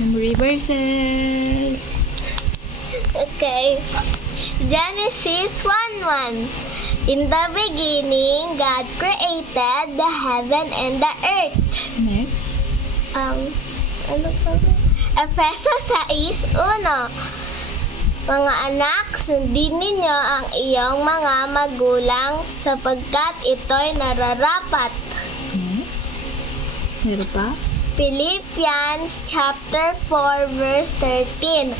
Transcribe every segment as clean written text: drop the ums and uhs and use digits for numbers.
Memory verses. Okay. Genesis 1:1. In the beginning, God created the heaven and the earth. Next. Ano pa ba? Efeso 6:1. Mga anak, sundin ninyo ang iyong mga magulang sapagkat ito'y nararapat. Next. Meron pa? Philippians chapter 4 verse 13.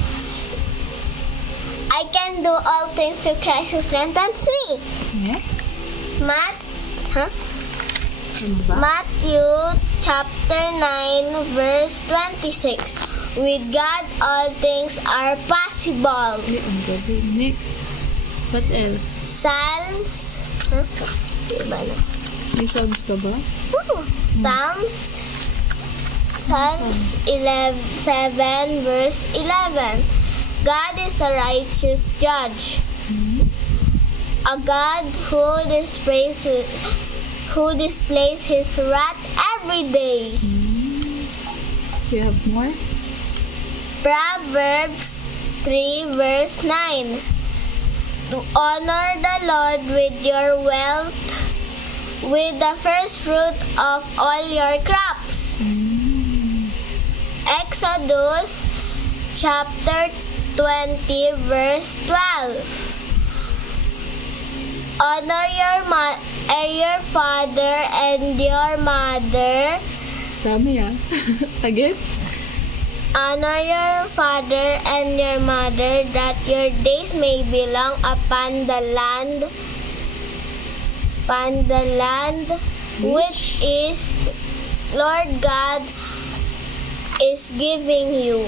I can do all things through Christ who strengthens me. Next. Ano ba? Matthew chapter 9 verse 26. With God all things are possible. Okay, ang galing. Next. What else? Psalms Diba na? May songs ka ba? Psalms 7 verse 11. God is a righteous judge, a God who displays his wrath every day. Do you have more? Proverbs 3 verse 9. To honor the Lord with your wealth, with the first fruit of all your crops. Exodus chapter 20 verse 12. Honor your father and your mother. Dami Again? Honor your father and your mother, that your days may be long upon the land which is Lord God is giving you.